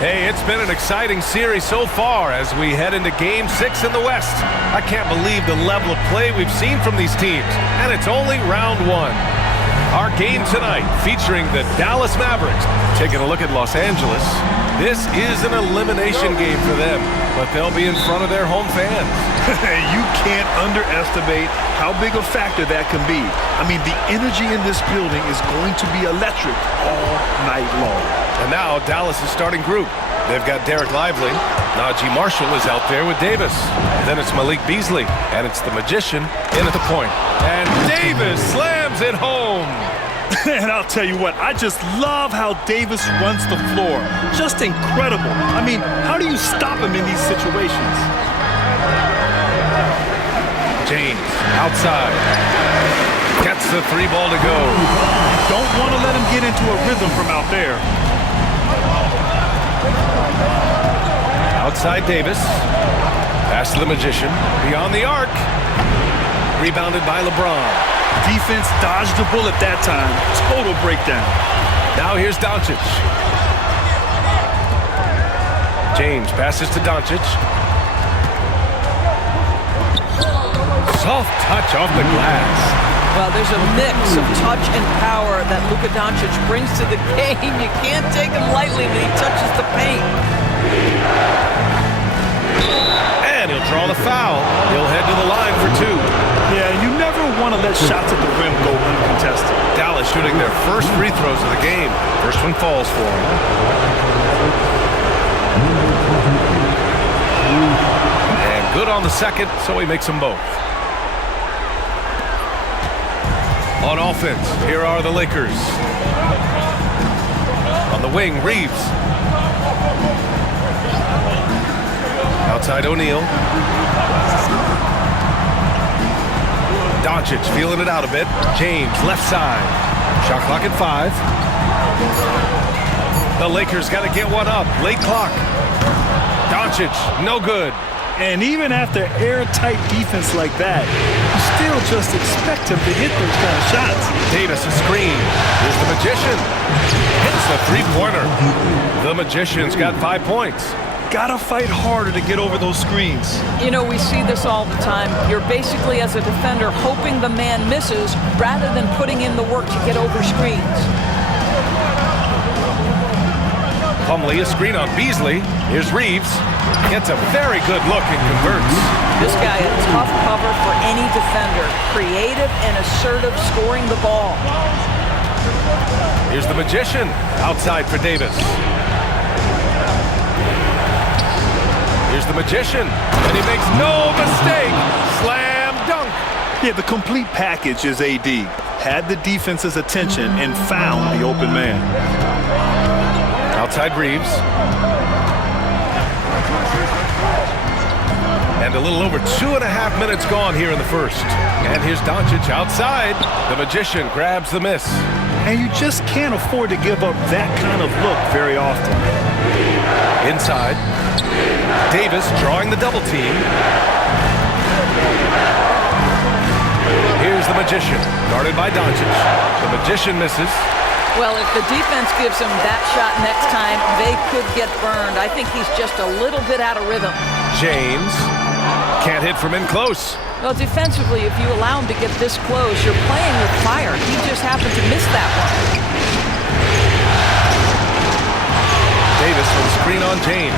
Hey, it's been an exciting series so far as we head into Game 6 in the West. I can't believe the level of play we've seen from these teams, and it's only round one. Our game tonight featuring the Dallas Mavericks. Taking a look at Los Angeles. This is an elimination game for them, but they'll be in front of their home fans. You can't underestimate how big a factor that can be. I mean, the energy in this building is going to be electric all night long. And now Dallas' starting group. They've got Derek Lively. Najee Marshall is out there with Davis. And then it's Malik Beasley. And it's the Magician in at the point. And Davis slams it home. And I'll tell you what, I just love how Davis runs the floor. Just incredible. I mean, how do you stop him in these situations? James outside. Gets the three ball to go. Don't want to let him get into a rhythm from out there. Outside Davis. Pass to the Magician. Beyond the arc. Rebounded by LeBron. Defense dodged the bullet that time. Total breakdown. Now here's Doncic. James passes to Doncic. Soft touch off the glass. Well, there's a mix of touch and power that Luka Doncic brings to the game. You can't take him lightly when he touches the paint. And he'll draw the foul. He'll head to the line for two. Yeah, you never want to let shots at the rim go uncontested. Dallas shooting their first free throws of the game. First one falls for him. And good on the second, so he makes them both. On offense, here are the Lakers. On the wing, Reeves. Outside O'Neal. Doncic feeling it out a bit. James, left side. Shot clock at 5. The Lakers got to get one up. Late clock. Doncic, no good. And even after airtight defense like that, you still just expect him to hit those kind of shots. Davis a screen. Here's the Magician. Hits the three-pointer. The Magician's got 5 points. Gotta fight harder to get over those screens. You know, we see this all the time. You're basically, as a defender, hoping the man misses rather than putting in the work to get over screens. Plumlee a screen on Beasley. Here's Reeves. Gets a very good look and converts. This guy a tough cover for any defender. Creative and assertive scoring the ball. Here's the Magician. Outside for Davis. Here's the Magician. And he makes no mistake. Slam dunk. Yeah, the complete package is AD. Had the defense's attention and found the open man. Outside Reeves. And a little over 2.5 minutes gone here in the first. And here's Doncic outside. The Magician grabs the miss. And you just can't afford to give up that kind of look very often. Inside. Davis drawing the double team. Here's the Magician, guarded by Doncic. The Magician misses. Well, if the defense gives him that shot next time, they could get burned. I think he's just a little bit out of rhythm. James can't hit from in close. Well, defensively, if you allow him to get this close, you're playing with fire. He just happened to miss that one. Davis with a screen on James.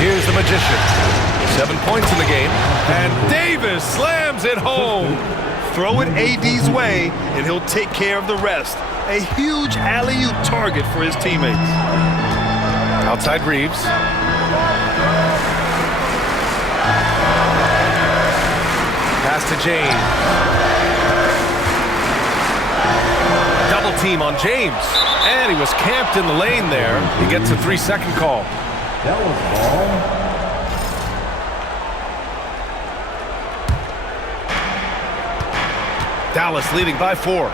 Here's the Magician. 7 points in the game. And Davis slams it home. Throw it AD's way, and he'll take care of the rest. A huge alley-oop target for his teammates. Outside Reeves. Pass to James. Double team on James. And he was camped in the lane there. He gets a 3-second call. That was ball. Dallas leading by 4.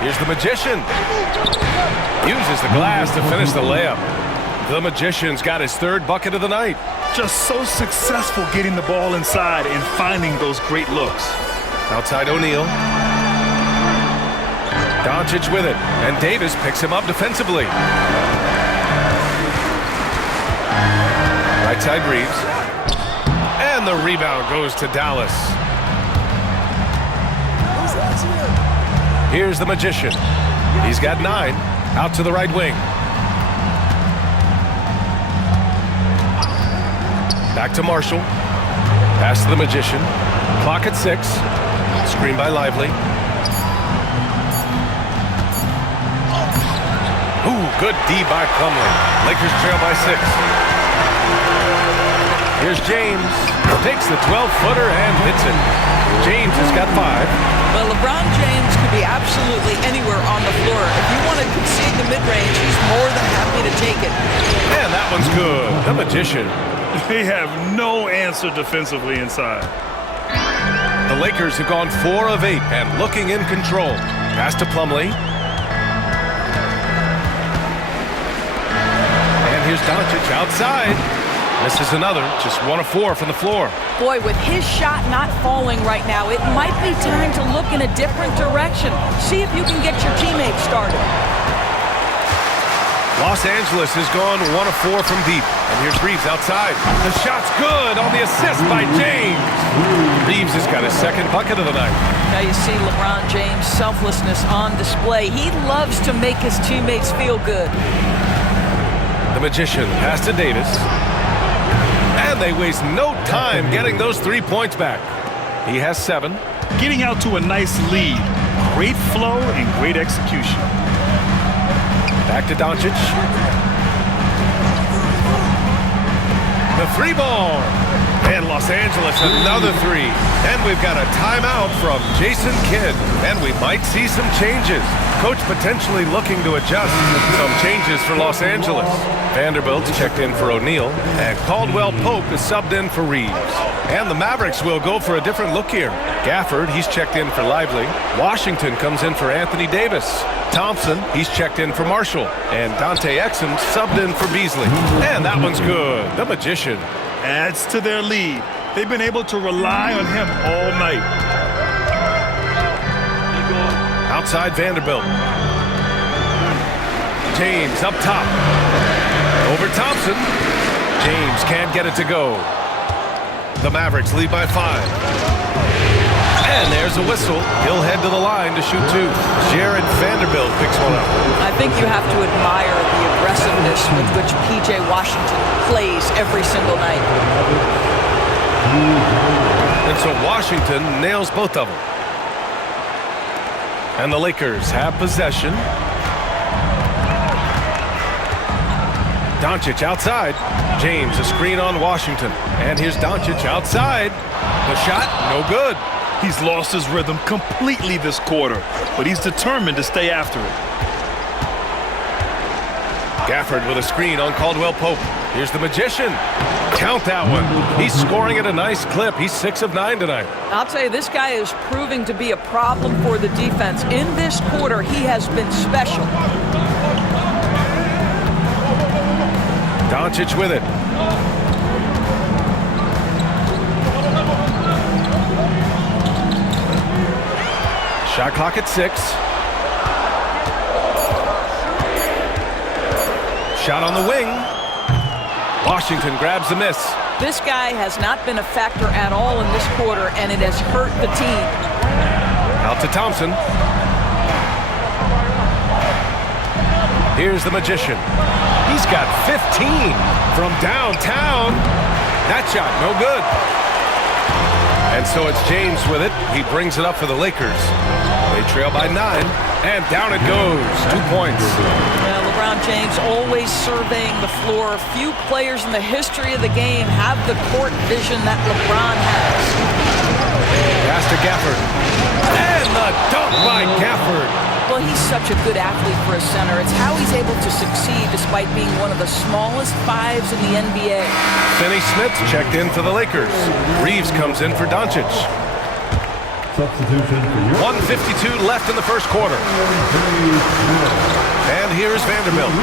Here's the Magician. Uses the glass to finish the layup. The Magician's got his 3rd bucket of the night. Just so successful getting the ball inside and finding those great looks. Outside O'Neal. Doncic with it, and Davis picks him up defensively. Right side Reeves. And the rebound goes to Dallas. Here's the Magician. He's got 9. Out to the right wing. Back to Marshall. Pass to the Magician. Clock at 6. Screen by Lively. Ooh, good D by Plumlee. Lakers trail by 6. Here's James. Takes the 12-footer and hits it. James has got 5. Well, LeBron James could be absolutely anywhere on the floor. If you want to concede the mid-range, he's more than happy to take it. And that one's good. The Magician. They have no answer defensively inside. The Lakers have gone 4 of 8 and looking in control. Pass to Plumlee. And here's Doncic outside. Misses another, just 1 of 4 from the floor. Boy, with his shot not falling right now, it might be time to look in a different direction. See if you can get your teammates started. Los Angeles has gone 1 of 4 from deep. And here's Reeves outside. The shot's good on the assist by James. Reeves has got his 2nd bucket of the night. Now you see LeBron James' selflessness on display. He loves to make his teammates feel good. The Magician pass to Davis. And they waste no time getting those 3 points back. He has 7. Getting out to a nice lead. Great flow and great execution. Back to Doncic. The 3-ball. And Los Angeles another 3. And we've got a timeout from Jason Kidd. And we might see some changes. Coach potentially looking to adjust some changes for Los Angeles. Vanderbilt's checked in for O'Neal. And Caldwell Pope is subbed in for Reeves. And the Mavericks will go for a different look here. Gafford, he's checked in for Lively. Washington comes in for Anthony Davis. Thompson, he's checked in for Marshall. And Dante Exum subbed in for Beasley. And that one's good. The Magician. Adds to their lead. They've been able to rely on him all night. Outside Vanderbilt. James up top. Over Thompson. James can't get it to go. The Mavericks lead by 5. And there's a whistle. He'll head to the line to shoot 2. Jared Vanderbilt picks one up. I think you have to admire the aggressiveness with which P.J. Washington plays every single night. And so Washington nails both of them. And the Lakers have possession. Doncic outside. James a screen on Washington. And here's Doncic outside. The shot, no good. He's lost his rhythm completely this quarter, but he's determined to stay after it. Gafford with a screen on Caldwell Pope. Here's the Magician. Count that one. He's scoring at a nice clip. He's 6 of 9 tonight. I'll tell you, this guy is proving to be a problem for the defense. In this quarter, he has been special. Doncic with it. Shot clock at 6. Shot on the wing. Washington grabs the miss. This guy has not been a factor at all in this quarter, and it has hurt the team. Out to Thompson. Here's the Magician. He's got 15 from downtown. That shot, no good. And so it's James with it. He brings it up for the Lakers. They trail by 9, and down it goes. 2 points. Well, LeBron James always surveying the floor. Few players in the history of the game have the court vision that LeBron has. Pass to Gafford. And the dunk by Gafford. Well, he's such a good athlete for a center. It's how he's able to succeed despite being one of the smallest 5s in the NBA. Finney Smith checked in for the Lakers. Reeves comes in for Doncic. Substitution for your 1:52 left in the first quarter. And here's Vanderbilt.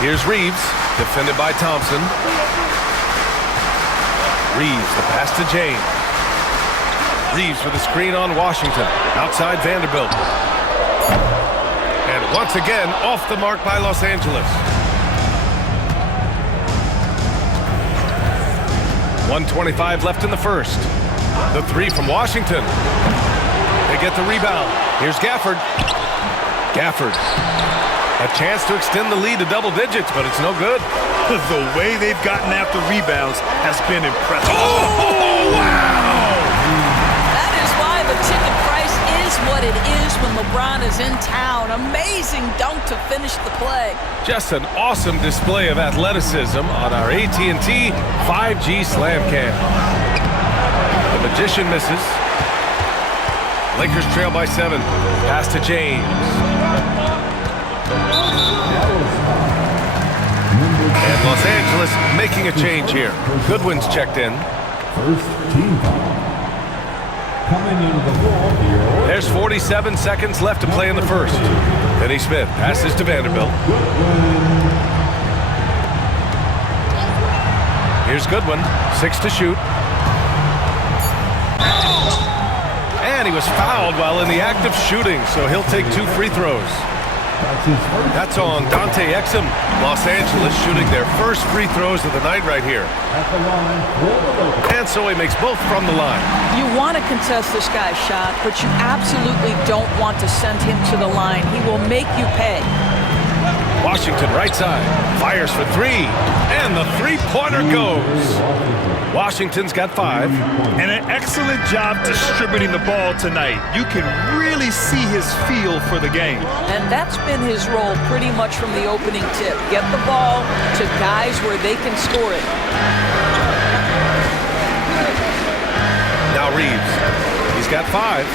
Here's Reeves, defended by Thompson. Reeves, the pass to James. Reeves with a screen on Washington. Outside Vanderbilt. And once again, off the mark by Los Angeles. 1:25 left in the first. The three from Washington. They get the rebound. Here's Gafford. Gafford. A chance to extend the lead to double digits, but it's no good. The way they've gotten after rebounds has been impressive. Oh, wow! That is why the ticket price is what it is when LeBron is in town. Amazing dunk to finish the play. Just an awesome display of athleticism on our AT&T 5G Slam Cam. The Magician misses. Lakers trail by 7. Pass to James. And Los Angeles making a change here. Goodwin's checked in. First team foul. Coming into the ball here. There's 47 seconds left to play in the first. Finney Smith passes to Vanderbilt. Here's Goodwin. 6 to shoot. And he was fouled while in the act of shooting, so he'll take 2 free throws. That's on Dante Exum. Los Angeles shooting their first free throws of the night right here. And so he makes both from the line. You want to contest this guy's shot, but you absolutely don't want to send him to the line. He will make you pay. Washington right side. Fires for 3. And the three-pointer goes. Washington's got 5. And an excellent job distributing the ball tonight. You can really see his feel for the game. And that's been his role pretty much from the opening tip. Get the ball to guys where they can score it. Now Reeves. He's got 5.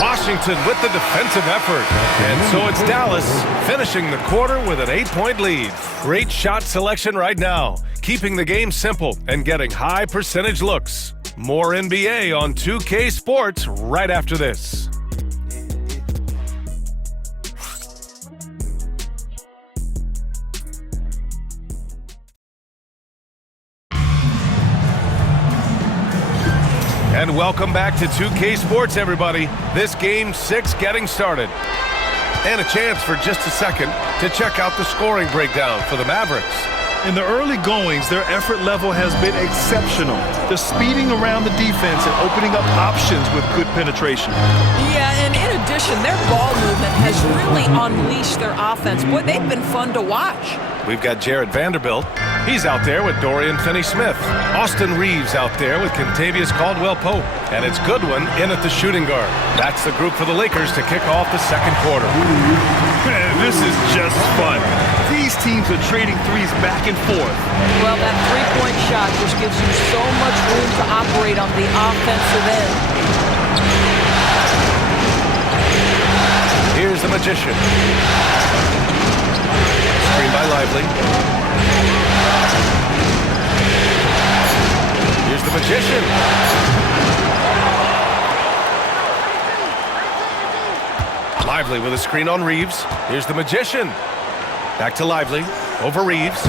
Washington with the defensive effort. And so it's Dallas finishing the quarter with an 8-point lead. Great shot selection right now, keeping the game simple and getting high percentage looks. More NBA on 2K Sports right after this. And welcome back to 2K Sports, everybody. This game 6 getting started. And a chance for just a second to check out the scoring breakdown for the Mavericks. In the early goings, their effort level has been exceptional. They're speeding around the defense and opening up options with good penetration. Yeah, and in addition, their ball movement has really unleashed their offense. Boy, they've been fun to watch. We've got Jared Vanderbilt. He's out there with Dorian Finney-Smith. Austin Reeves out there with Kentavious Caldwell-Pope. And it's Goodwin in at the shooting guard. That's the group for the Lakers to kick off the second quarter. Man, this is just fun. These teams are trading threes back and forth. Well, that three-point shot just gives you so much room to operate on the offensive end. Here's the Magician. Screen by Lively. Here's the Magician. Lively with a screen on Reeves. Here's the Magician. Back to Lively. Over Reeves.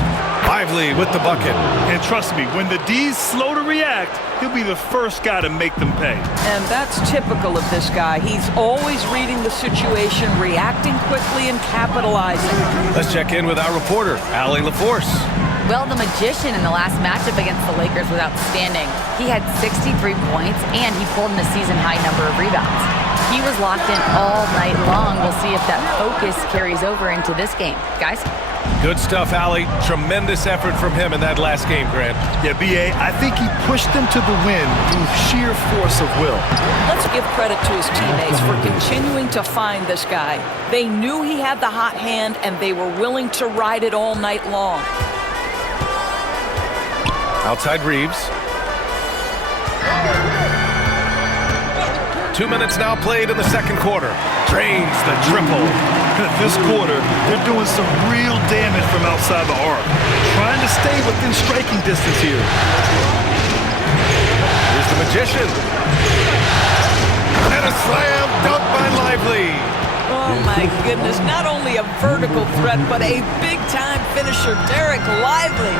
Lively with the bucket. And trust me, when the D's slow to react, he'll be the first guy to make them pay. And that's typical of this guy. He's always reading the situation, reacting quickly, and capitalizing. Let's check in with our reporter, Allie LaForce. Well, the Magician in the last matchup against the Lakers was outstanding. He had 63 points, and he pulled in a season-high number of rebounds. He was locked in all night long. We'll see if that focus carries over into this game. Guys? Good stuff, Allie. Tremendous effort from him in that last game, Grant. Yeah, B.A., I think he pushed them to the win through sheer force of will. Let's give credit to his teammates for continuing to find this guy. They knew he had the hot hand, and they were willing to ride it all night long. Outside Reeves. 2 minutes now played in the second quarter. Drains the triple. This quarter, they're doing some real damage from outside the arc. Trying to stay within striking distance here. Here's the Magician. And a slam dunk by Lively. Oh, my goodness. Not only a vertical threat, but a big-time finisher, Derek Lively.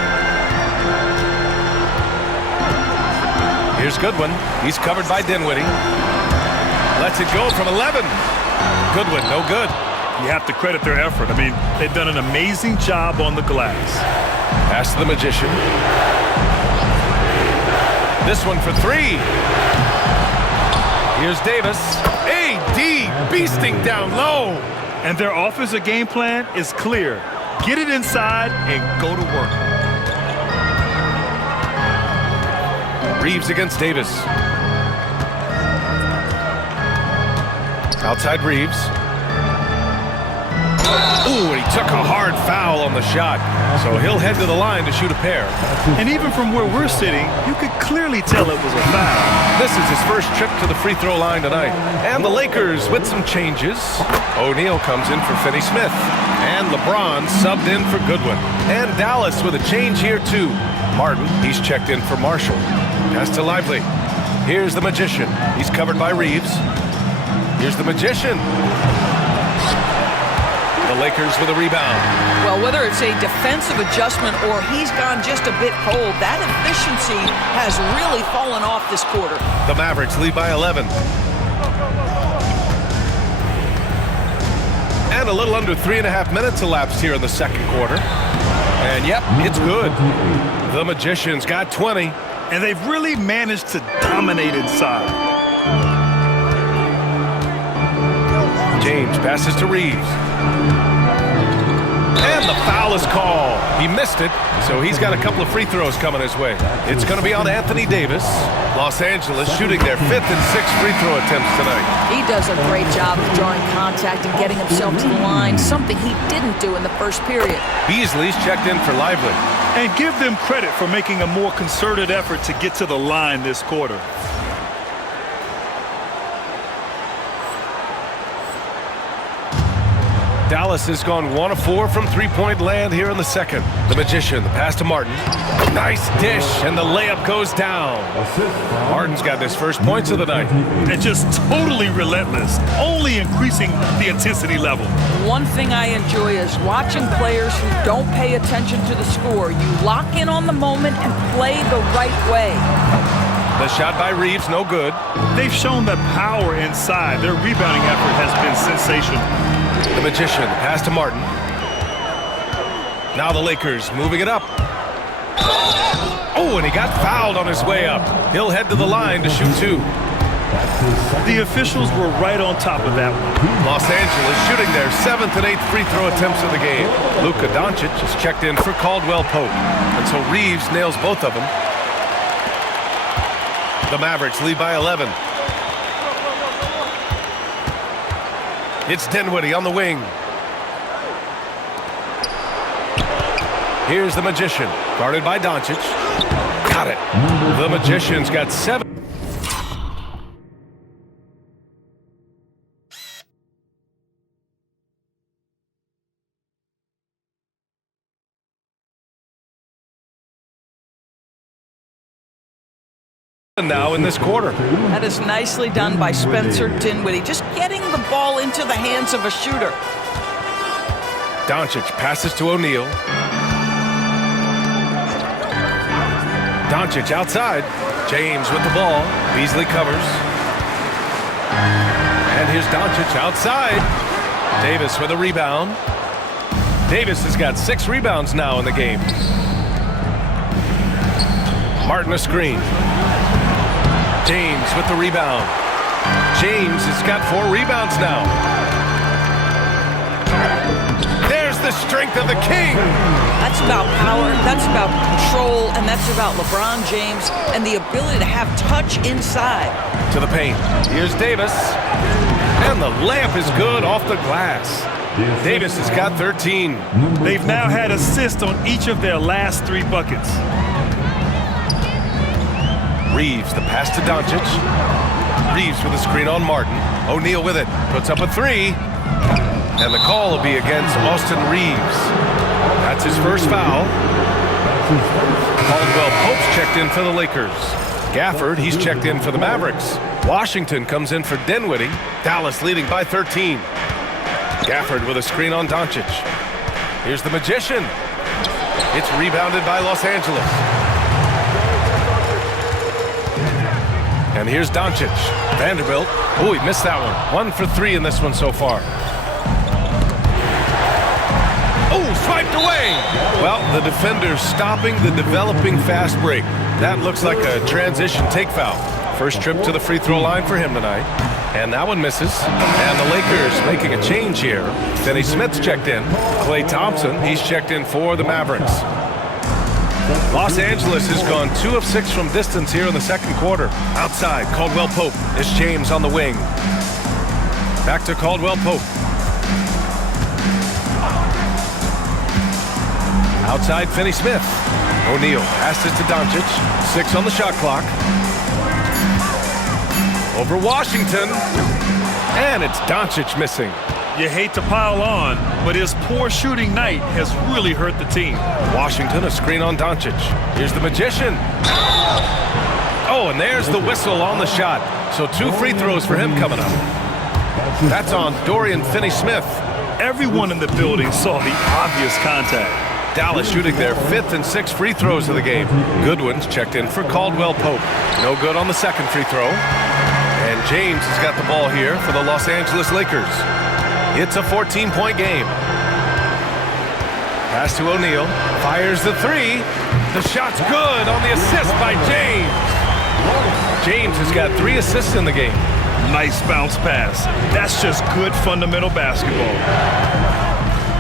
Here's Goodwin. He's covered by Dinwiddie. Lets it go from 11. Goodwin, no good. You have to credit their effort. I mean, they've done an amazing job on the glass. Pass to the Magician. This one for three. Here's Davis. AD beasting down low. And their offensive game plan is clear. Get it inside and go to work. Reeves against Davis. Outside Reeves. Ooh, and he took a hard foul on the shot. So he'll head to the line to shoot a pair. And even from where we're sitting, you could clearly tell it was a foul. This is his first trip to the free throw line tonight. And the Lakers with some changes. O'Neal comes in for Finney Smith. And LeBron subbed in for Goodwin. And Dallas with a change here too. Martin, he's checked in for Marshall. Pass to Lively. Here's the Magician. He's covered by Reeves. Here's the Magician. The Lakers with a rebound. Well, whether it's a defensive adjustment or he's gone just a bit cold, that efficiency has really fallen off this quarter. The Mavericks lead by 11. And a little under 3.5 minutes elapsed here in the second quarter. And yep, it's good. The Magicians got 20. And they've really managed to dominate inside. James passes to Reeves. And the foul is called. He missed it, so he's got a couple of free throws coming his way. It's going to be on Anthony Davis. Los Angeles shooting their 5th and 6th free throw attempts tonight. He does a great job of drawing contact and getting himself to the line, something he didn't do in the first period. Beasley's checked in for Lively. And give them credit for making a more concerted effort to get to the line this quarter. Dallas has gone 1 of 4 from three-point land here in the second. The Magician, the pass to Martin. Nice dish, and the layup goes down. Martin's got his first points of the night. And just totally relentless, only increasing the intensity level. One thing I enjoy is watching players who don't pay attention to the score. You lock in on the moment and play the right way. The shot by Reeves, no good. They've shown that power inside. Their rebounding effort has been sensational. The Magician, pass to Martin. Now the Lakers moving it up. Oh, and he got fouled on his way up. He'll head to the line to shoot 2. The officials were right on top of that one. Los Angeles shooting their 7th and 8th free throw attempts of the game. Luka Doncic is checked in for Caldwell Pope. And so Reeves nails both of them. The Mavericks lead by 11. It's Dinwiddie on the wing. Here's the Magician, guarded by Doncic. Got it. The Magician's got 7. Now in this quarter. That is nicely done by Spencer Dinwiddie, just getting the ball into the hands of a shooter. Doncic passes to O'Neal. Doncic outside. James with the ball. Beasley covers. And here's Doncic outside. Davis with a rebound. Davis has got 6 rebounds now in the game. Martin a screen. James with the rebound. James has got 4 rebounds now. There's the strength of the king. That's about power, that's about control, and that's about LeBron James and the ability to have touch inside. To the paint. Here's Davis. And the layup is good off the glass. Davis has got 13. They've now had assists on each of their last 3 buckets. Reeves, the pass to Doncic. Reeves with a screen on Martin. O'Neal with it. Puts up a 3. And the call will be against Austin Reeves. That's his first foul. Caldwell Pope's checked in for the Lakers. Gafford, he's checked in for the Mavericks. Washington comes in for Dinwiddie. Dallas leading by 13. Gafford with a screen on Doncic. Here's the Magician. It's rebounded by Los Angeles. And here's Doncic. Vanderbilt. Oh, he missed that one. 1 for 3 in this one so far. Oh, swiped away. Well, the defender stopping the developing fast break. That looks like a transition take foul. First trip to the free throw line for him tonight. And that one misses. And the Lakers making a change here. Finney Smith's checked in. Klay Thompson, he's checked in for the Mavericks. Los Angeles has gone 2 of 6 from distance here in the second quarter. Outside, Caldwell Pope. It's James on the wing. Back to Caldwell Pope. Outside, Finney Smith. O'Neal passes to Doncic. 6 on the shot clock. Over Washington. And it's Doncic missing. You hate to pile on, but his poor shooting night has really hurt the team. Washington, a screen on Doncic. Here's the Magician. Oh, and there's the whistle on the shot. So 2 free throws for him coming up. That's on Dorian Finney-Smith. Everyone in the building saw the obvious contact. Dallas shooting their 5th and 6th free throws of the game. Goodwin's checked in for Caldwell Pope. No good on the second free throw. And James has got the ball here for the Los Angeles Lakers. It's a 14-point game. Pass to O'Neal. Fires the 3. The shot's good on the assist by James. James has got 3 assists in the game. Nice bounce pass. That's just good fundamental basketball.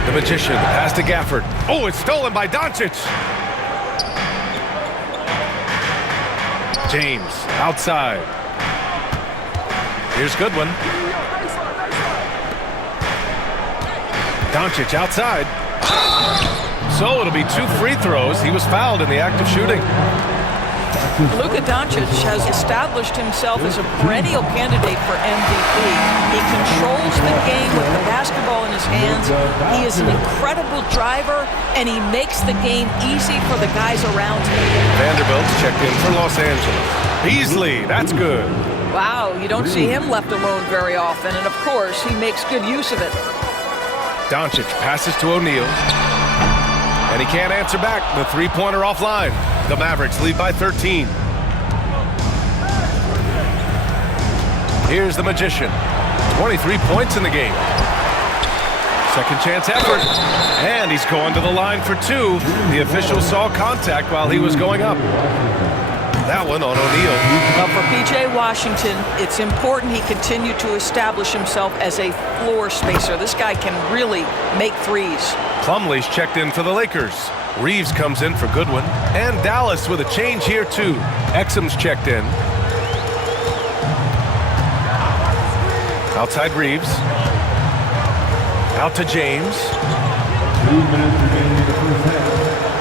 The Magician, pass to Gafford. Oh, it's stolen by Doncic. James, outside. Here's Goodwin. Doncic outside. So it'll be 2 free throws. He was fouled in the act of shooting. Luka Doncic has established himself as a perennial candidate for MVP. He controls the game with the basketball in his hands. He is an incredible driver, and he makes the game easy for the guys around him. Vanderbilt's checked in for Los Angeles. Beasley, that's good. Wow, you don't see him left alone very often, and of course, he makes good use of it. Doncic passes to O'Neal. And he can't answer back. The 3-pointer offline. The Mavericks lead by 13. Here's the Magician. 23 points in the game. Second chance effort. And he's going to the line for 2. The official saw contact while he was going up. That one on O'Neal. But for P.J. Washington, it's important he continue to establish himself as a floor spacer. This guy can really make threes. Plumlee's checked in for the Lakers. Reeves comes in for Goodwin. And Dallas with a change here, too. Exum's checked in. Outside Reeves. Out to James. 2 minutes remaining in the first half.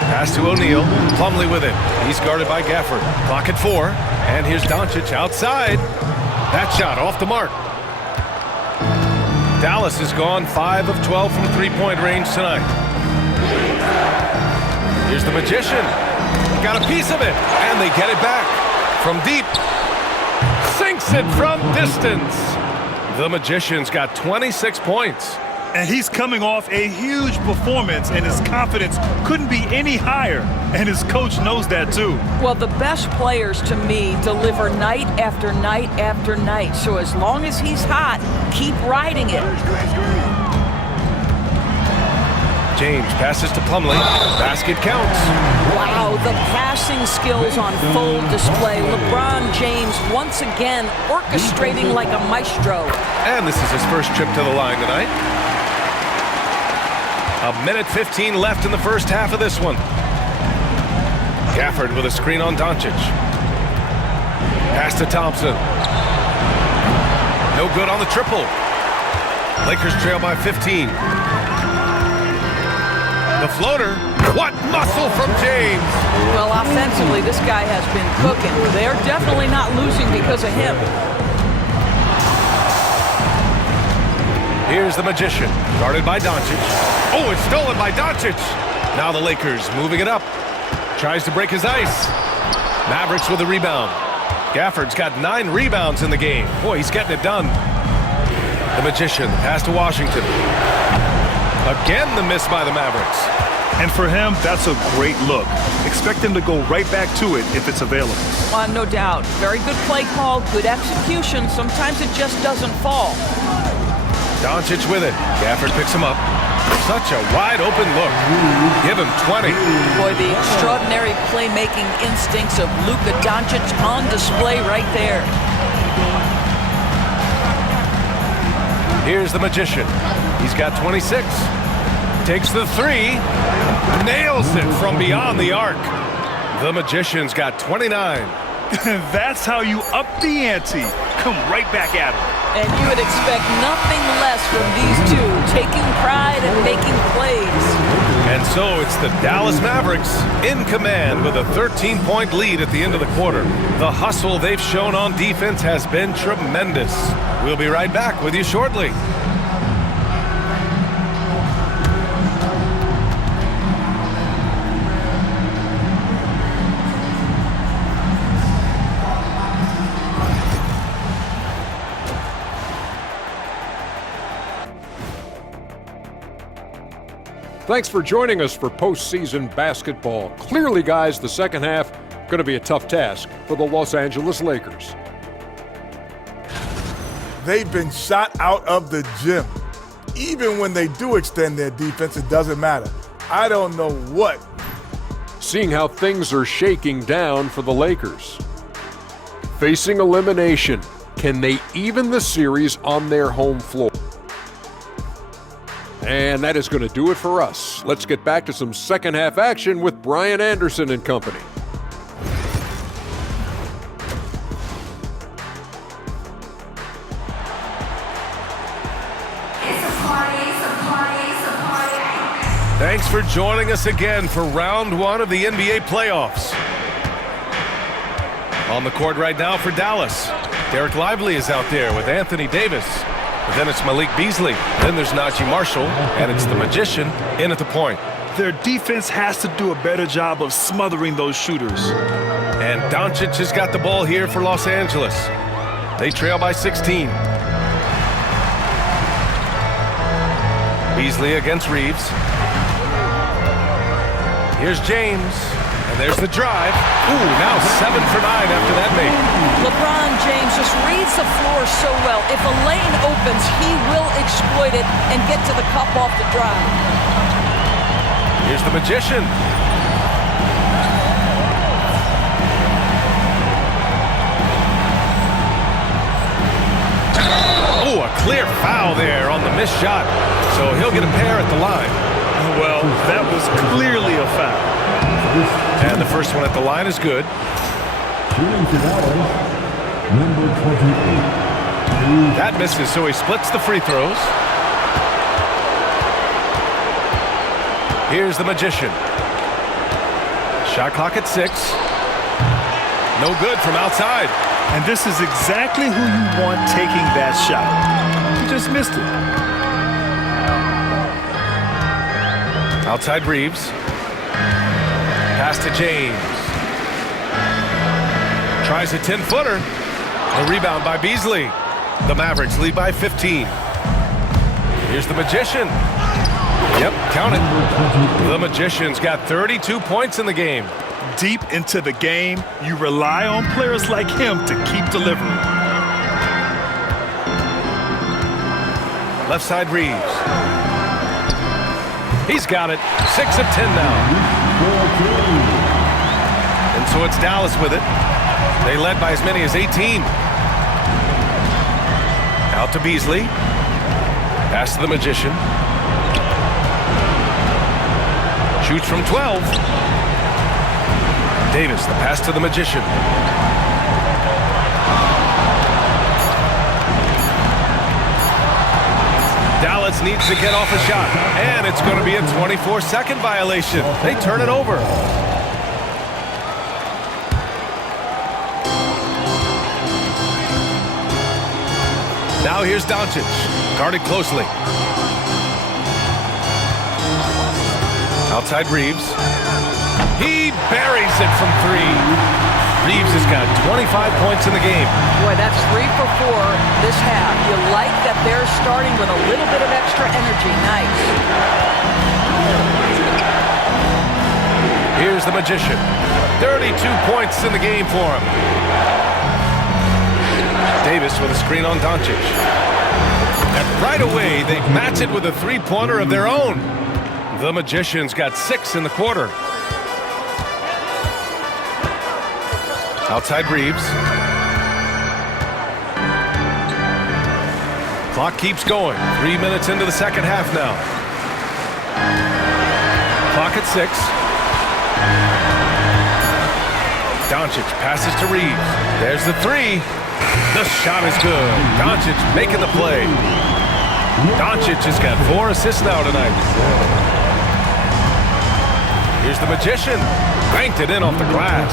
Pass to O'Neal. Plumlee with it. He's guarded by Gafford. Clock at 4. And here's Doncic outside. That shot off the mark. Dallas has gone 5 of 12 from 3-point range tonight. Here's the Magician. Got a piece of it. And they get it back. From deep. Sinks it from distance. The Magician's got 26 points. And he's coming off a huge performance, and his confidence couldn't be any higher. And his coach knows that, too. Well, the best players, to me, deliver night after night after night. So as long as he's hot, keep riding it. James passes to Plumlee. Basket counts. Wow, the passing skills on full display. LeBron James once again orchestrating like a maestro. And this is his first trip to the line tonight. 1:15 left in the first half of this one. Gafford with a screen on Doncic. Pass to Thompson. No good on the triple. Lakers trail by 15. The floater. What muscle from James. Well, offensively, this guy has been cooking. They're definitely not losing because of him. Here's the Magician, guarded by Doncic. Oh, it's stolen by Doncic. Now the Lakers moving it up. Tries to break his ice. Mavericks with a rebound. Gafford's got 9 rebounds in the game. Boy, he's getting it done. The Magician, pass to Washington. Again, the miss by the Mavericks. And for him, that's a great look. Expect him to go right back to it if it's available. No doubt. Very good play call, good execution. Sometimes it just doesn't fall. Doncic with it. Gafford picks him up. Such a wide open look. Give him 20. Boy, the extraordinary playmaking instincts of Luka Doncic on display right there. Here's the Magician. He's got 26. Takes the three. Nails it from beyond the arc. The Magician's got 29. That's how you up the ante. Come right back at him. And you would expect nothing less from these two, taking pride and making plays. And so it's the Dallas Mavericks in command with a 13-point lead at the end of the quarter. The hustle they've shown on defense has been tremendous. We'll be right back with you shortly. Thanks for joining us for postseason basketball. Clearly, guys, the second half going to be a tough task for the Los Angeles Lakers. They've been shot out of the gym. Even when they do extend their defense, it doesn't matter. I don't know what. Seeing how things are shaking down for the Lakers. Facing elimination, can they even the series on their home floor? And that is going to do it for us. Let's get back to some second half action with Brian Anderson and company. Thanks for joining us again for round one of the NBA playoffs. On the court right now for Dallas, Derek Lively is out there with Anthony Davis. But then it's Malik Beasley. Then there's Najee Marshall, and it's the Magician in at the point. Their defense has to do a better job of smothering those shooters. And Doncic has got the ball here for Los Angeles. They trail by 16. Beasley against Reeves. Here's James. And there's the drive. Ooh, now 7 for 9 after that make. LeBron James just reads the floor so well. If a lane opens, he will exploit it and get to the cup off the drive. Here's the Magician. Ooh, a clear foul there on the missed shot. So he'll get a pair at the line. Well, that was clearly a foul. And the first one at the line is good. Number 28. That misses, so he splits the free throws. Here's the Magician. Shot clock at 6. No good from outside. And this is exactly who you want taking that shot. He just missed it. Outside Reeves. Pass to James. Tries a 10-footer. A rebound by Beasley. The Mavericks lead by 15. Here's the Magician. Yep, count it. The Magician's got 32 points in the game. Deep into the game, you rely on players like him to keep delivering. Left side Reeves. He's got it. 6 of 10 now. And so it's Dallas with it. They led by as many as 18. Out to Beasley. Pass to the Magician. Shoots from 12. Davis, the pass to the Magician. Dallas needs to get off a shot, and it's going to be a 24-second violation. They turn it over. Now here's Doncic, guarded closely. Outside Reeves. He buries it from 3. Reeves has got 25 points in the game. Boy, that's 3 for 4 this half. You like that they're starting with a little bit of extra energy. Nice. Here's the Magician. 32 points in the game for him. Davis with a screen on Doncic. And right away, they match it with a three-pointer of their own. The Magician's got 6 in the quarter. Outside Reeves. Clock keeps going. 3 minutes into the second half now. Clock at 6. Doncic passes to Reeves. There's the 3. The shot is good. Doncic making the play. Doncic has got 4 assists now tonight. Here's the Magician. Banked it in off the glass.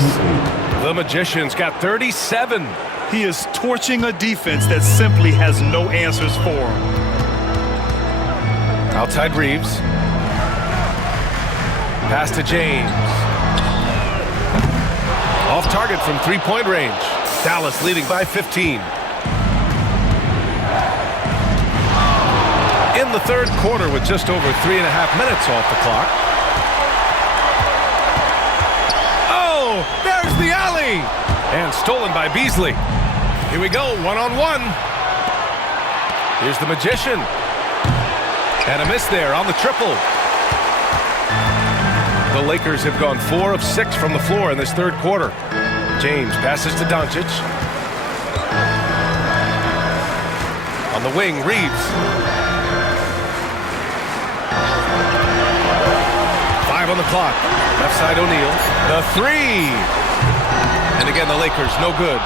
The Magician's got 37. He is torching a defense that simply has no answers for him. Outside Reeves. Pass to James. Off target from three-point range. Dallas leading by 15. In the third quarter with just over 3.5 minutes off the clock. Oh, there's the alley! And stolen by Beasley. Here we go, one-on-one. Here's the Magician. And a miss there on the triple. The Lakers have gone 4 of 6 from the floor in this third quarter. James passes to Doncic. On the wing, Reeves. 5 on the clock. Left side, O'Neal. The 3. And again, the Lakers, no good.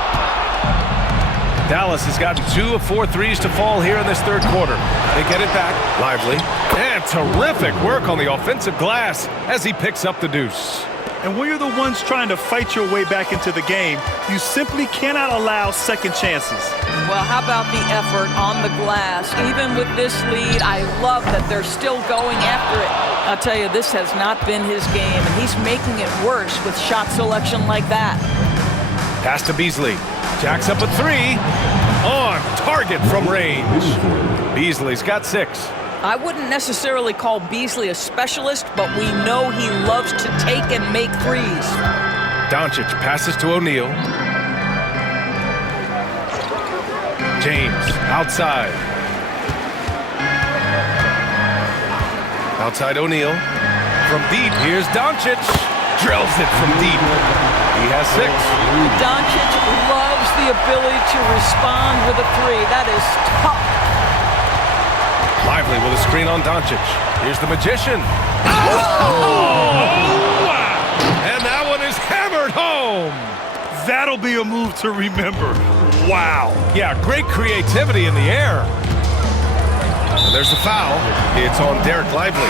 Dallas has gotten 2 of 4 threes to fall here in this third quarter. They get it back. Lively. And terrific work on the offensive glass as he picks up the deuce. And when you're the ones trying to fight your way back into the game, you simply cannot allow second chances. Well, how about the effort on the glass? Even with this lead, I love that they're still going after it. I'll tell you, this has not been his game, and he's making it worse with shot selection like that. Pass to Beasley. Jacks up a 3. On target from range. Beasley's got 6. I wouldn't necessarily call Beasley a specialist, but we know he loves to take and make threes. Doncic passes to O'Neal. James outside. Outside O'Neal. From deep, here's Doncic. Drills it from deep. He has 6. Doncic loves the ability to respond with a 3. That is tough. Lively with a screen on Doncic. Here's the Magician. Oh! And that one is hammered home. That'll be a move to remember. Wow. Yeah, great creativity in the air. And there's the foul. It's on Derek Lively.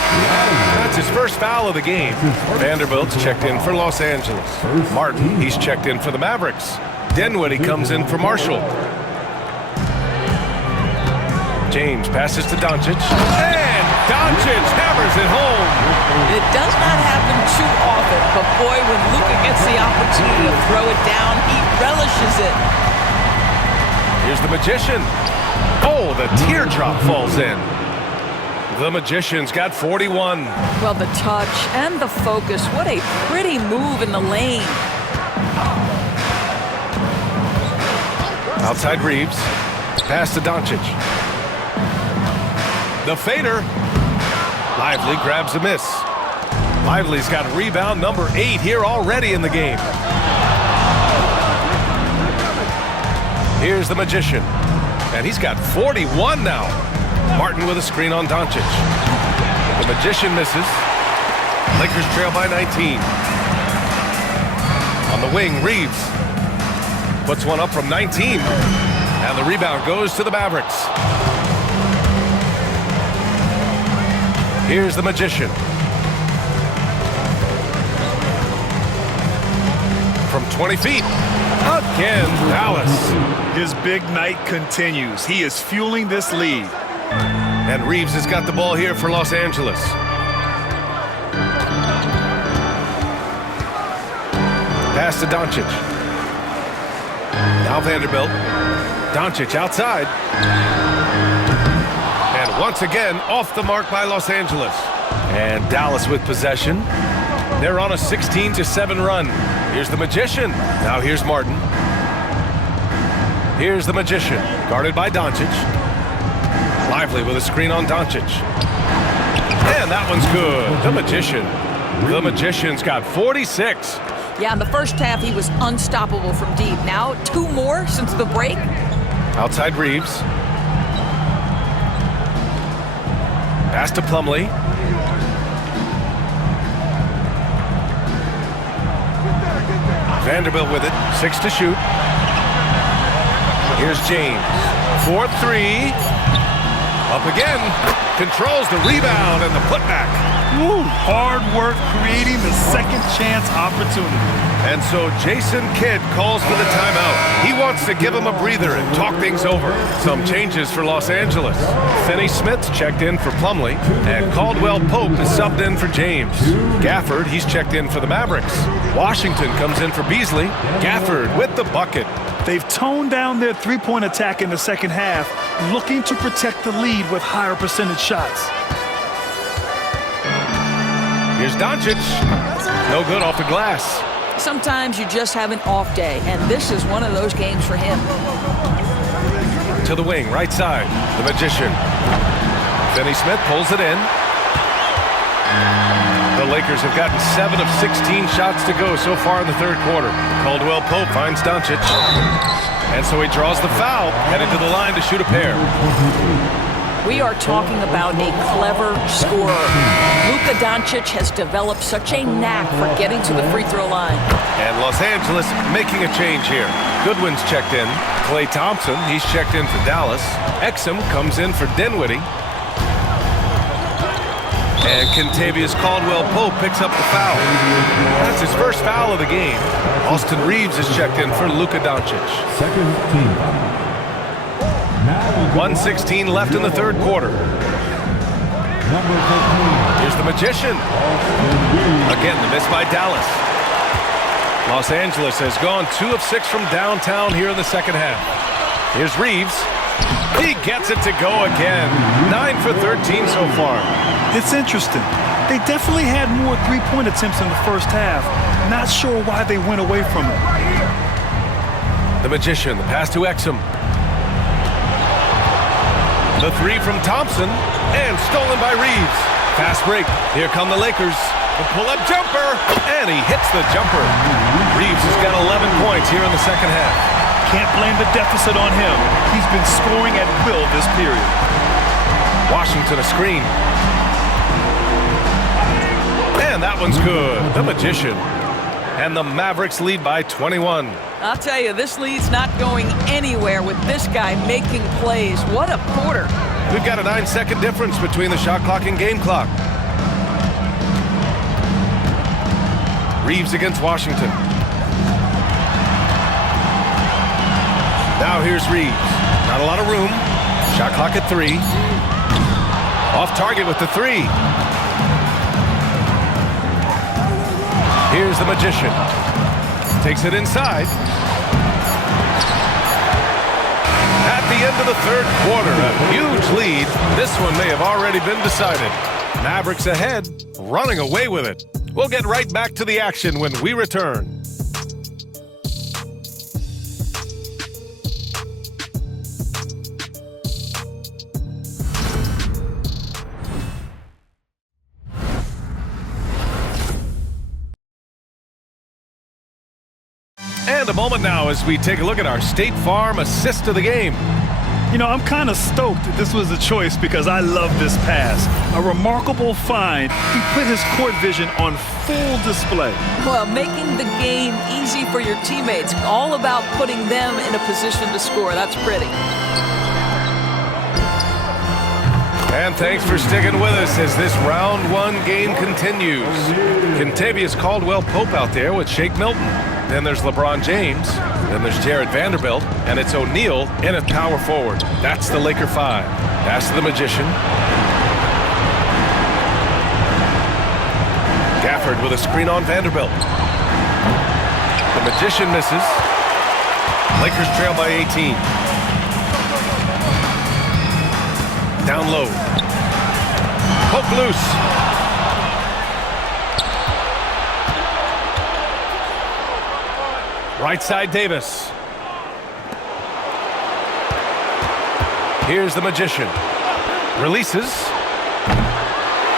That's his first foul of the game. Vanderbilt's checked in for Los Angeles. Martin, he's checked in for the Mavericks. Dinwiddie comes in for Marshall. James passes to Doncic. And Doncic hammers it home. It does not happen too often, but boy, when Luka gets the opportunity to throw it down, he relishes it. Here's the Magician. Oh, the teardrop falls in. The Magician's got 41. Well, the touch and the focus, what a pretty move in the lane. Outside Reeves. Pass to Doncic. The fader. Lively grabs a miss. Lively's got rebound number 8 here already in the game. Here's the Magician. And he's got 41 now. Martin with a screen on Doncic. The Magician misses. Lakers trail by 19. On the wing, Reeves puts one up from 19. And the rebound goes to the Mavericks. Here's the Magician. From 20 feet. Again, Dallas. His big night continues. He is fueling this lead. And Reeves has got the ball here for Los Angeles. Pass to Doncic. Now Vanderbilt. Doncic outside. And once again, off the mark by Los Angeles. And Dallas with possession. They're on a 16-7 run. Here's the Magician. Now here's Martin. Here's the Magician, guarded by Doncic. Lively with a screen on Doncic. And that one's good. The Magician. The Magician's got 46. Yeah, in the first half, he was unstoppable from deep. Now, 2 more since the break. Outside Reeves. Pass to Plumlee. Vanderbilt with it. 6 to shoot. Here's James. 4-3. Up again. Controls the rebound and the putback. Woo, hard work creating the second chance opportunity. And so Jason Kidd calls for the timeout. He wants to give him a breather and talk things over. Some changes for Los Angeles. Finney Smith's checked in for Plumlee, and Caldwell Pope is subbed in for James. Gafford, he's checked in for the Mavericks. Washington comes in for Beasley. Gafford with the bucket. They've toned down their three-point attack in the second half, looking to protect the lead with higher percentage shots. Here's Doncic. No good off the glass. Sometimes you just have an off day, and this is one of those games for him. To the wing, right side. The Magician. Finney Smith pulls it in. The Lakers have gotten 7 of 16 shots to go so far in the third quarter. Caldwell Pope finds Doncic. And so he draws the foul, headed to the line to shoot a pair. We are talking about a clever scorer. Luka Doncic has developed such a knack for getting to the free throw line. And Los Angeles making a change here. Goodwin's checked in. Klay Thompson, he's checked in for Dallas. Exum comes in for Dinwiddie. And Kentavious Caldwell-Pope picks up the foul. That's his first foul of the game. Austin Reeves is checked in for Luka Doncic. Second team. 1:16 left in the third quarter. Number 13. Here's the Magician. Again, the miss by Dallas. Los Angeles has gone 2 of 6 from downtown here in the second half. Here's Reeves. He gets it to go again. 9 for 13 so far. It's interesting. They definitely had more three-point attempts in the first half. Not sure why they went away from it. The Magician, the pass to Exum. The 3 from Thompson, and stolen by Reeves. Fast break. Here come the Lakers. The pull-up jumper, and he hits the jumper. Reeves has got 11 points here in the second half. Can't blame the deficit on him. He's been scoring at will this period. Washington a screen. And that one's good. The Magician. And the Mavericks lead by 21. I'll tell you, this lead's not going anywhere with this guy making plays. What a quarter. We've got a 9-second difference between the shot clock and game clock. Reeves against Washington. Now here's Reeves. Not a lot of room. Shot clock at 3. Off target with the 3. Here's the Magician. Takes it inside. At the end of the third quarter, a huge lead. This one may have already been decided. Mavericks ahead, running away with it. We'll get right back to the action when we return. And a moment now as we take a look at our State Farm assist of the game. You know, I'm kind of stoked that this was a choice because I love this pass. A remarkable find. He put his court vision on full display. Well, making the game easy for your teammates. All about putting them in a position to score. That's pretty. And thanks for sticking with us as this round 1 game continues. Kentavious Caldwell-Pope out there with Shake Milton. Then there's LeBron James. Then there's Jared Vanderbilt. And it's O'Neal in at power forward. That's the Laker 5. Pass to the Magician. Gafford with a screen on Vanderbilt. The Magician misses. Lakers trail by 18. Down low. Poke loose. Right side Davis. Here's the Magician. Releases.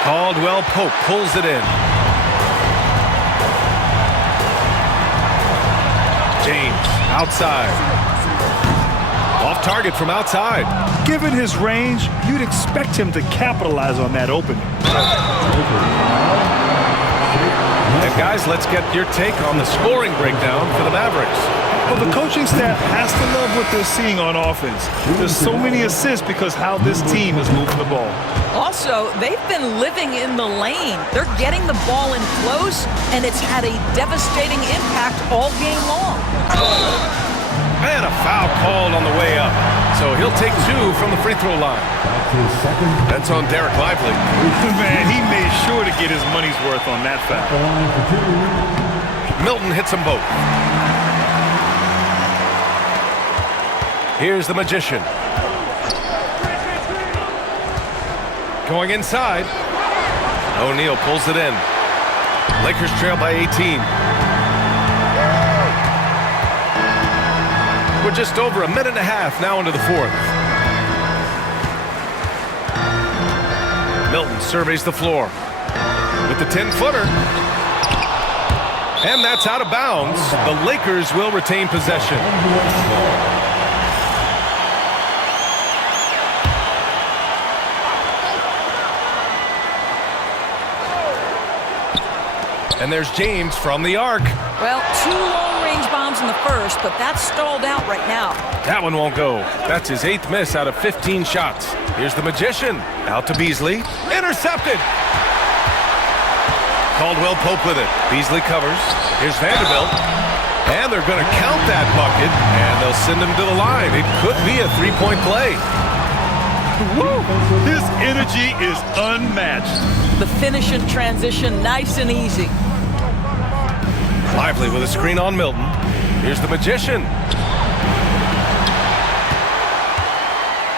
Caldwell Pope pulls it in. James outside. Off target from outside. Given his range, you'd expect him to capitalize on that opening. And guys, let's get your take on the scoring breakdown for the Mavericks. Well, the coaching staff has to love what they're seeing on offense. There's so many assists because how this team is moving the ball. Also, they've been living in the lane. They're getting the ball in close, and it's had a devastating impact all game long. And a foul called on the way up. So he'll take 2 from the free throw line. That's on Derek Lively. Man, he made sure to get his money's worth on that foul. Milton hits them both. Here's the Magician. Going inside. O'Neal pulls it in. Lakers trail by 18. We're just over a minute and a half now into the fourth. Milton surveys the floor with the 10-footer. And that's out of bounds. The Lakers will retain possession. And there's James from the arc. Well, 2 long-range bombs in the first, but that's stalled out right now. That one won't go. That's his 8th miss out of 15 shots. Here's the Magician. Out to Beasley. Intercepted. Caldwell Pope with it. Beasley covers. Here's Vanderbilt. And they're going to count that bucket, and they'll send him to the line. It could be a 3-point play. Woo! His energy is unmatched. The finish in transition, nice and easy. Lively with a screen on Milton. Here's the Magician.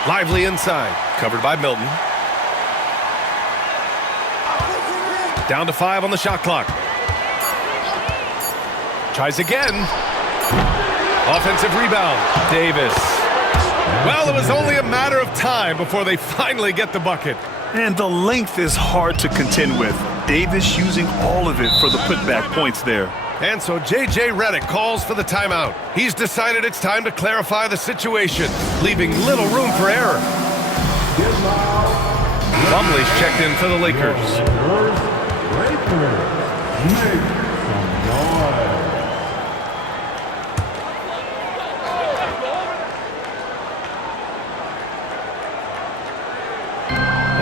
Lively inside. Covered by Milton. Down to 5 on the shot clock. Tries again. Offensive rebound. Davis. Well, it was only a matter of time before they finally get the bucket. And the length is hard to contend with. Davis using all of it for the putback points there. And so J.J. Redick calls for the timeout. He's decided it's time to clarify the situation, leaving little room for error. Plumlee's checked in for the Lakers.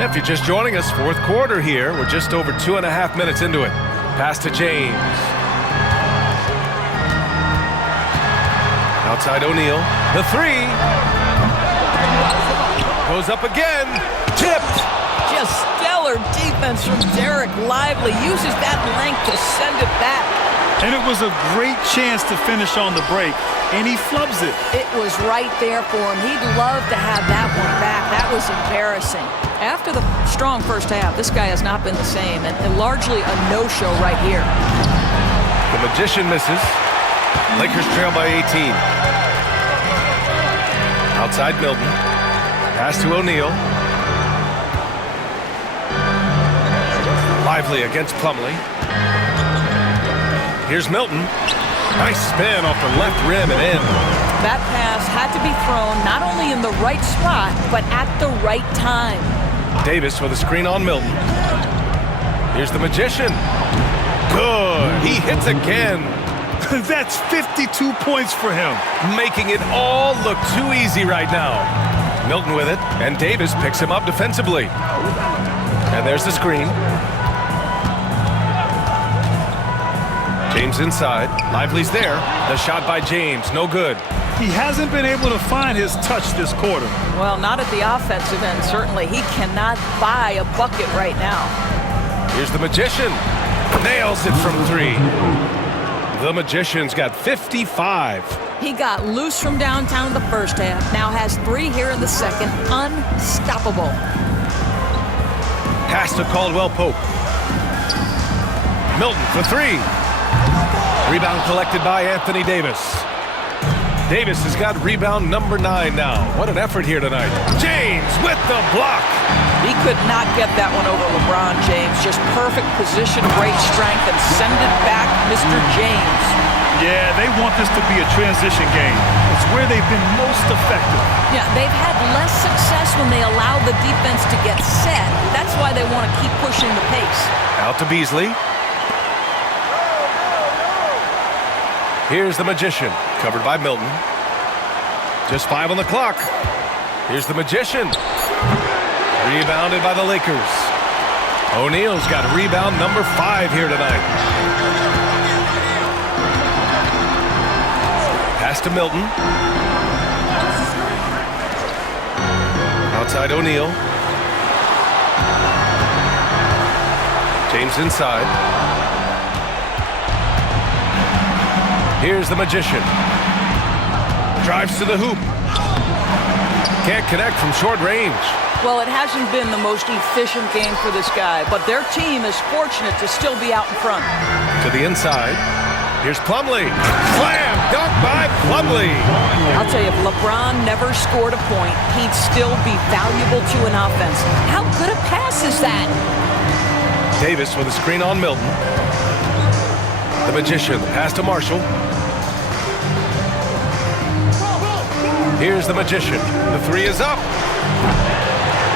If you're just joining us, fourth quarter here. We're just over 2.5 minutes into it. Pass to James. Outside O'Neal. The 3. Goes up again. Tipped. Just stellar defense from Derek Lively. Uses that length to send it back. And it was a great chance to finish on the break, and he flubs it. It was right there for him. He'd love to have that one back. That was embarrassing. After the strong first half, this guy has not been the same, and largely a no-show right here. The Magician misses. Lakers trail by 18. Outside Milton. Pass to O'Neal. Lively against Plumlee. Here's Milton. Nice spin off the left rim and in. That pass had to be thrown not only in the right spot, but at the right time. Davis with a screen on Milton. Here's the Magician. Good. He hits again. That's 52 points for him. Making it all look too easy right now. Milton with it, and Davis picks him up defensively. And there's the screen. James inside. Lively's there. The shot by James. No good. He hasn't been able to find his touch this quarter. Well, not at the offensive end, certainly. He cannot buy a bucket right now. Here's the Magician. Nails it from 3. The Magician's got 55. He got loose from downtown in the first half. Now has 3 here in the second. Unstoppable. Pass to Caldwell Pope. Milton for 3. Rebound collected by Anthony Davis. Davis has got rebound number 9 now. What an effort here tonight. James with the block. He could not get that one over LeBron James. Just perfect position, great strength, and send it back, Mr. James. Yeah, they want this to be a transition game. It's where they've been most effective. Yeah, they've had less success when they allow the defense to get set. That's why they want to keep pushing the pace. Out to Beasley. Here's the Magician, covered by Milton. Just 5 on the clock. Here's the Magician. Rebounded by the Lakers. O'Neal's got rebound number 5 here tonight. Pass to Milton. Outside O'Neal. James inside. Here's the Magician. Drives to the hoop. Can't connect from short range. Well, it hasn't been the most efficient game for this guy, but their team is fortunate to still be out in front. To the inside. Here's Plumlee. Slam! Dunk by Plumlee. I'll tell you, if LeBron never scored a point, he'd still be valuable to an offense. How good a pass is that? Davis with a screen on Milton. The Magician. Pass to Marshall. Here's the Magician. The 3 is up.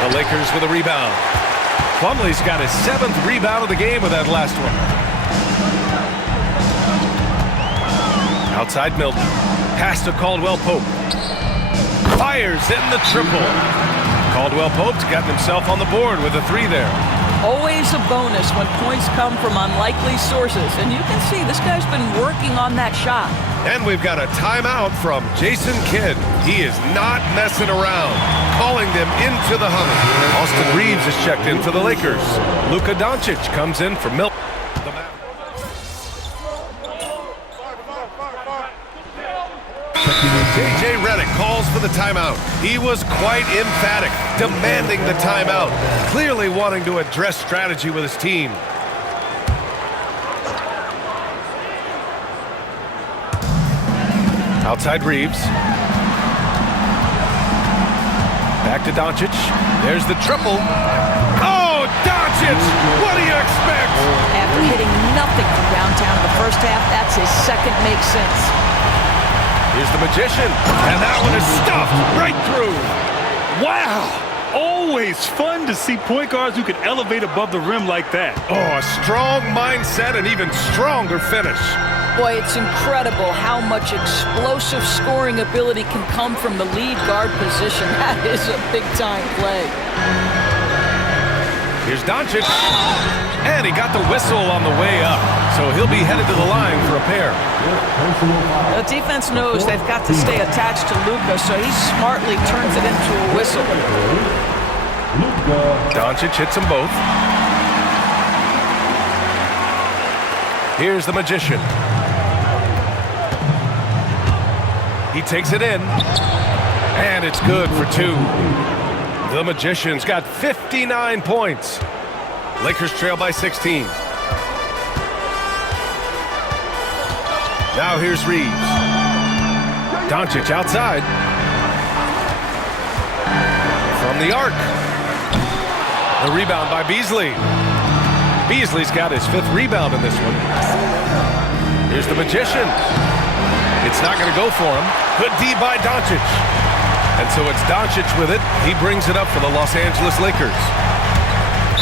The Lakers with a rebound. Plumlee's got his 7th rebound of the game with that last one. Outside Milton. Pass to Caldwell Pope. Fires in the triple. Caldwell Pope's gotten himself on the board with a 3 there. Always a bonus when points come from unlikely sources. And you can see this guy's been working on that shot. And we've got a timeout from Jason Kidd. He is not messing around, calling them into the huddle. Austin Reeves is checked in for the Lakers. Luka Doncic comes in for Milton. J.J. Redick calls for the timeout. He was quite emphatic, demanding the timeout, clearly wanting to address strategy with his team. Outside Reeves. Back to Doncic. There's the triple. Oh, Doncic! What do you expect? After hitting nothing from downtown in the first half, that's his second make sense. Here's the Magician, and that one is stuffed right through. Wow! Always fun to see point guards who can elevate above the rim like that. Oh, a strong mindset and even stronger finish. Boy, it's incredible how much explosive scoring ability can come from the lead guard position. That is a big-time play. Here's Doncic, and he got the whistle on the way up, so he'll be headed to the line for a pair. The defense knows they've got to stay attached to Luka, so he smartly turns it into a whistle. Doncic hits them both. Here's the Magician. He takes it in, and it's good for 2. The Magician's got 59 points. Lakers trail by 16. Now here's Reeves. Doncic outside. From the arc. The rebound by Beasley. Beasley's got his 5th rebound in this one. Here's the Magician. It's not going to go for him. Good D by Doncic. And so it's Doncic with it. He brings it up for the Los Angeles Lakers.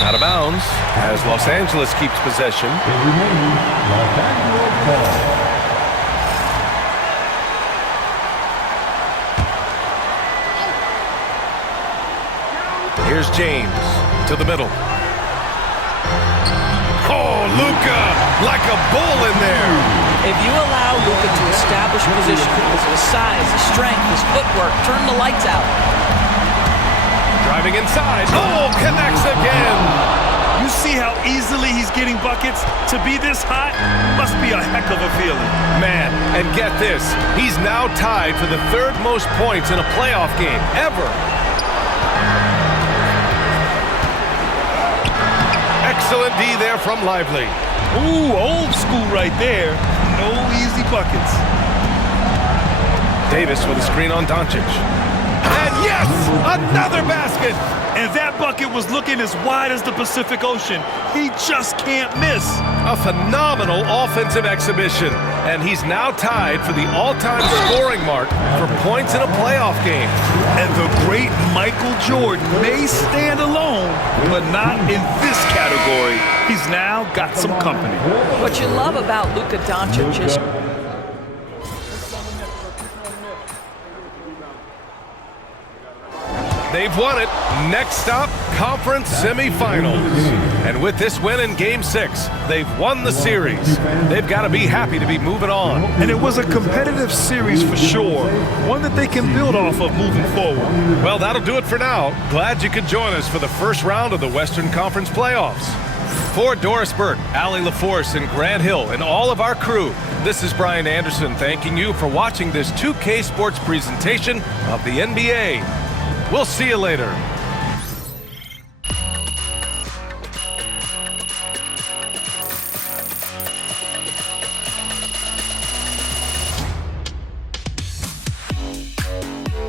Out of bounds as Los Angeles keeps possession. Here's James to the middle. Oh, Luka, like a bull in there. If you allow Luka to establish position because of his size, his strength, his footwork, turn the lights out. Driving inside. Oh, connects again. You see how easily he's getting buckets? To be this hot must be a heck of a feeling. Man, and get this, he's now tied for the third most points in a playoff game ever. Excellent D there from Lively. Ooh, old school right there. No easy buckets. Davis with a screen on Doncic. And yes, another basket. And that bucket was looking as wide as the Pacific Ocean. He just can't miss. A phenomenal offensive exhibition. And he's now tied for the all-time scoring mark for points in a playoff game. And the great Michael Jordan may stand alone, but not in this category. He's now got some company. What you love about Luka Doncic is they've won it. Next stop, conference semifinals. And with this win in Game 6, they've won the series. They've got to be happy to be moving on. And it was a competitive series for sure, one that they can build off of moving forward. Well, that'll do it for now. Glad you could join us for the first round of the Western Conference playoffs. For Doris Burke, Allie LaForce, and Grant Hill, and all of our crew, this is Brian Anderson thanking you for watching this 2K Sports presentation of the NBA. We'll see you later.